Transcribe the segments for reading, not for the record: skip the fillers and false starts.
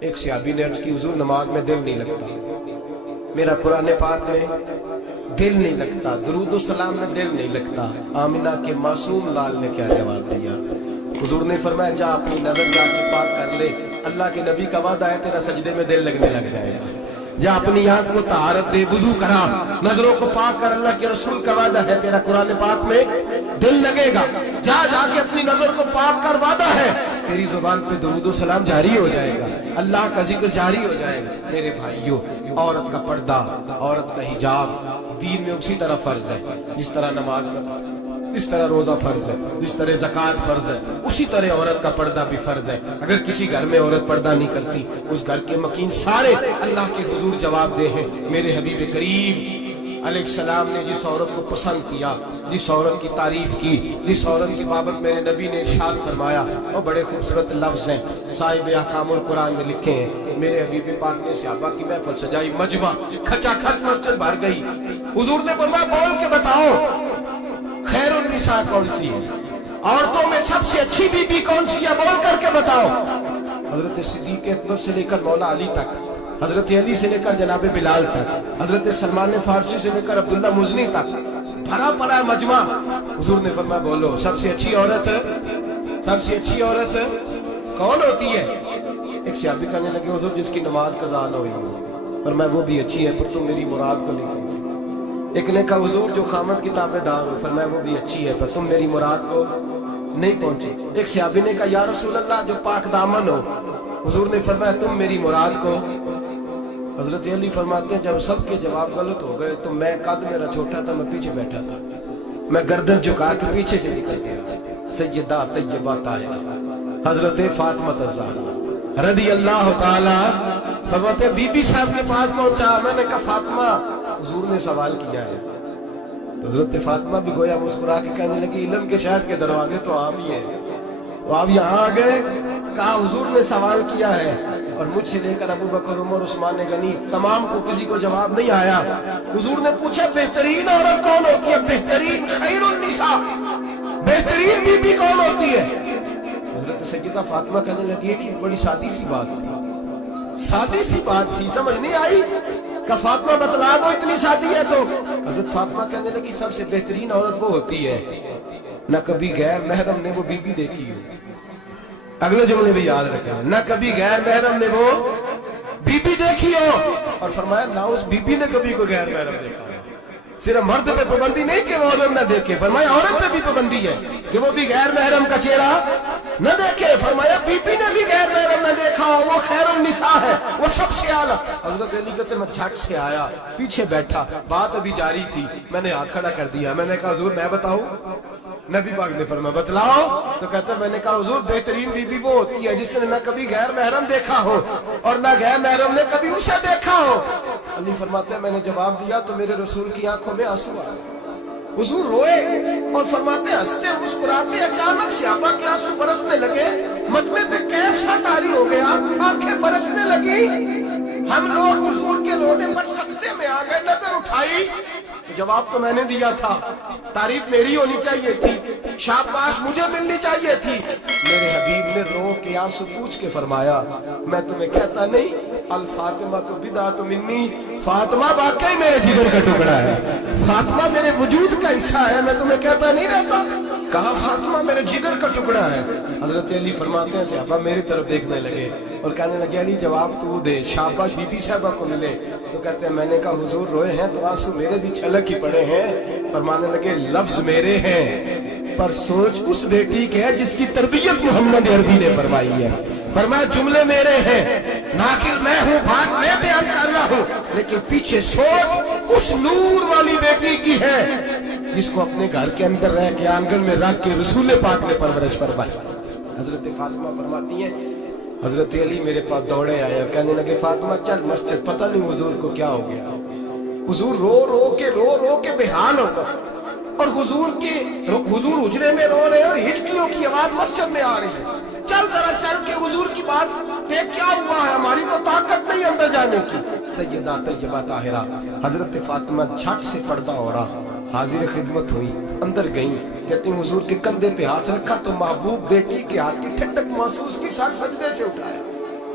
ایک صحابی نے عرض کی حضور نماز میں دل نہیں لگتا، میرا قرآن پاک میں دل نہیں لگتا، درود و سلام میں دل نہیں لگتا۔ آمنہ کے معصوم لال نے کیا جواب دیا؟ حضور نے فرمایا جا اپنی نظر جا کے پاک کر لے، اللہ کے نبی کا وعدہ ہے تیرا سجدے میں دل لگنے لگ جائے گا۔ جا اپنی آنکھ کو طہارت دے، وضو کرا، نظروں کو پاک کر، اللہ کے رسول کا وعدہ ہے تیرا قرآن پاک میں دل لگے گا۔ جا جا کے اپنی نظر کو پاک کر، وعدہ ہے تیری زبان پہ درود و سلام جاری ہو جائے گا، اللہ کا ذکر جاری ہو جائے گا۔ میرے بھائیوں، عورت کا پردہ، عورت کا حجاب دین میں اسی طرح فرض ہے جس طرح نماز فرض ہے، جس طرح روزہ فرض ہے، جس طرح زکوٰۃ فرض ہے، اسی طرح عورت کا پردہ بھی فرض ہے۔ اگر کسی گھر میں عورت پردہ نہیں کرتی، اس گھر کے مکین سارے اللہ کے حضور جواب دے ہیں۔ میرے حبیب کریم علیہ السلام نے جس عورت کو پسند کیا، جس عورت کی تعریف کی، جس عورت کی بابت میرے نبی نے ارشاد فرمایا، وہ بڑے خوبصورت لفظ ہیں، صاحب احکام القرآن میں لکھے ہیں۔ میرے حبیب پاک نے صحابہ کی محفل سجائی، مجمع کھچا کھچ مسجد بھر گئی۔ حضور نے فرمایا بول کے بتاؤ خیر النساء کون سی ہے، عورتوں میں سب سے اچھی بی بی کون سی ہے، بول کر کے بتاؤ۔ حضرت صدیق اکبر سے لے کر مولا علی تک، حضرت علی سے لے کر جناب بلال تک، حضرت سلمان فارسی سے لے کر عبداللہ مزنی تک بھرا پڑا ہے مجمع۔ حضور نے فرمایا بولو سب سے اچھی عورت، سب سے اچھی عورت کون ہوتی ہے؟ ایک صحابی کہنے لگے حضور جس کی نماز قضا نہ ہوئی ہو، پر میں وہ بھی اچھی ہے، پر تم میری مراد کو نہیں پہنچی۔ ایک نے کہا حضور جو خامد کی تابع دار ہو، فرمایا وہ بھی اچھی ہے، پر تم میری مراد کو نہیں پہنچے۔ ایک صحابی نے کہا یا رسول اللہ جو پاک دامن ہو، حضور نے فرمایا تم میری مراد کو۔ حضرت علی فرماتے ہیں جب سب کے جواب غلط ہو گئے تو میں قد میرا چھوٹا تھا، میں پیچھے بیٹھا تھا، میں گردن جھکا کے پیچھے سے نکل گیا۔ سیدہ طیبہ طاہرہ حضرت فاطمہ الزہرا رضی اللہ تعالی فرماتے بی بی صاحب کے پاس پہنچا، میں نے کہا فاطمہ حضور نے سوال کیا ہے۔ تو حضرت فاطمہ بھی گویا مسکرا کے کہنے لگی علم کے شہر کے دروازے تو آپ ہی ہیں، تو آپ یہاں آ گئے۔ کہا حضور نے سوال کیا ہے، اور مجھ سے لے کر ابو بکر عمر عثمان غنی تمام کو کسی کو جواب نہیں آیا۔ حضور نے پوچھا بہترین عورت کون ہوتی ہے، بہترین خیر النساء، بہترین بی بی کون ہوتی ہے؟ حضرت سیدہ فاطمہ کہنے لگی یہ بڑی سادی سی بات تھی، سادی سی بات تھی، سمجھ نہیں آئی؟ کہ فاطمہ بتلا دو اتنی شادی ہے تو۔ حضرت فاطمہ کہنے لگی سب سے بہترین عورت وہ ہوتی ہے نہ کبھی غیر محرم نے وہ بی بی دیکھی ہو۔ اگلے جملے بھی یاد رکھیں، نہ کبھی غیر محرم نے وہ بی بی دیکھی ہو، اور فرمایا نہ اس بی بی نے کبھی کوئی غیر محرم دیکھا۔ صرف مرد پہ پابندی نہیں کہ وہ عورت نہ دیکھے، فرمایا عورت پہ بھی پابندی ہے کہ وہ بھی غیر محرم کا چہرہ نہ دیکھے۔ فرمایا بی بی نے بھی غیر محرم نہ دیکھا ہو، وہ خیر النساء ہے، وہ سب سے اعلیٰ۔ حضرت علی کہتے میں جھٹ سے آیا، پیچھے بیٹھا، بات ابھی جاری تھی، میں نے ہاتھ کھڑا کر دیا، میں نے کہا حضور میں بتاؤں؟ نبی پاک نے فرمایا بتلاؤ۔ تو کہتا میں نے کہا حضور بہترین بی بی وہ ہوتی ہے جس نے نہ کبھی غیر محرم دیکھا ہو اور نہ غیر محرم نے کبھی اسے دیکھا ہو۔ علی فرماتے ہیں میں نے جواب دیا تو میرے رسول کی آنکھوں میں آنسو آ گئے۔ حضور روئے اور فرماتے ہنستے مسکراتے اچانک صحابہ کے آنسو برسنے لگے، مجمع پہ کیف سا طاری ہو گیا، آنکھیں برسنے لگی۔ ہم لوگ حضور کے رونے پر سکتے میں آ گئے، نظر اٹھائی جواب تو میں نے دیا تھا، تعریف میری ہونی چاہیے تھی، شاباش مجھے ملنی چاہیے تھی۔ میرے حبیب نے رو کے آنسو پوچھ کے فرمایا میں تمہیں کہتا نہیں الفاطمہ تو بدعۃ منی، فاطمہ واقعی میرے جگر کا ٹکڑا ہے، فاطمہ میرے وجود کا حصہ ہے، میں تمہیں کہتا نہیں رہتا؟ کہا فاطمہ میرے جگر کا ٹکڑا ہے۔ حضرت علی فرماتے ہیں صحابہ میری طرف دیکھنے لگے اور کہنے لگے علی جواب تو دے، شاباش بی بی صاحبہ کو ملے۔ تو کہتے ہیں میں نے کہا حضور روئے ہیں تو آنسو میرے بھی چھلک ہی پڑے ہیں۔ فرمانے لگے لفظ میرے ہیں پر سوچ اس بیٹی کے ہے جس کی تربیت محمد عربی نے فرمائی ہے۔ فرمایا جملے میرے ہیں، ناقل میں ہوں، بات میں بیان کر رہا ہوں، لیکن پیچھے سوچ اس نور والی بیٹی کی ہے جس کو اپنے گھر کے اندر رہ کے آنگن میں رکھ کے رسول پاک نے پرورش فرمائی۔ حضرت فاطمہ فرماتی ہیں حضرت علی میرے پاس دوڑے آئے اور کہنے لگے فاطمہ چل مسجد، پتہ نہیں حضور کو کیا ہو گیا۔ حضور رو کے بےحال ہو گئے، اور حضور حجرے میں رو رہے ہیں اور ہچکیوں کی آواز مسجد میں آ رہی ہے۔ چل ذرا چل کے حضور کی بات دیکھ کیا ہوا ہے، ہماری کو طاقت نہیں اندر جانے کی۔ سیدہ طیبہ طاہرہ حضرت فاطمہ جھٹ سے پردہ اڑا، حاضر خدمت ہوئی، اندر گئیں، کہتی ہیں حضور کے کندھے پہ ہاتھ رکھا تو محبوب بیٹی کے ہاتھ کی ٹھنڈک محسوس کی، سر سجدے سے اٹھایا۔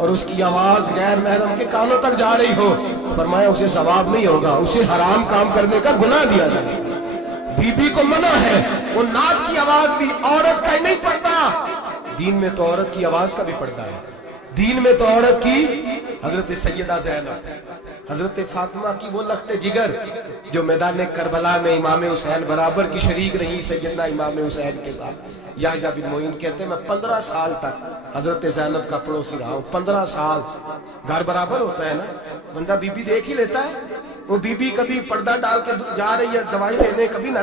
اور اس کی آواز غیر محرم کے کانوں تک جا رہی ہو، فرمایا اسے ثواب نہیں ہوگا، اسے حرام کام کرنے کا گناہ دیا جائے۔ بی بی کو منع ہے، وہ نعت کی آواز بھی عورت کا ہی نہیں پڑتا، دین میں تو عورت کی آواز کا بھی پڑتا ہے۔ دین میں تو عورت کی، حضرت سیدہ زینب، حضرت فاطمہ کی وہ لخت جگر جو میدان کربلا میں امام حسین برابر کی شریک رہی سیدنا امام حسین کے ساتھ۔ یحییٰ بن معین کہتے ہیں میں 15 سال تک حضرت زینب کا پڑوسی رہا ہوں۔ 15 سال، گھر برابر ہوتا ہے نا، بندہ بی بی دیکھ ہی لیتا ہے۔ وہ بی بی کبھی پردہ ڈال کے جا رہی ہے دوائی لینے، کبھی نہ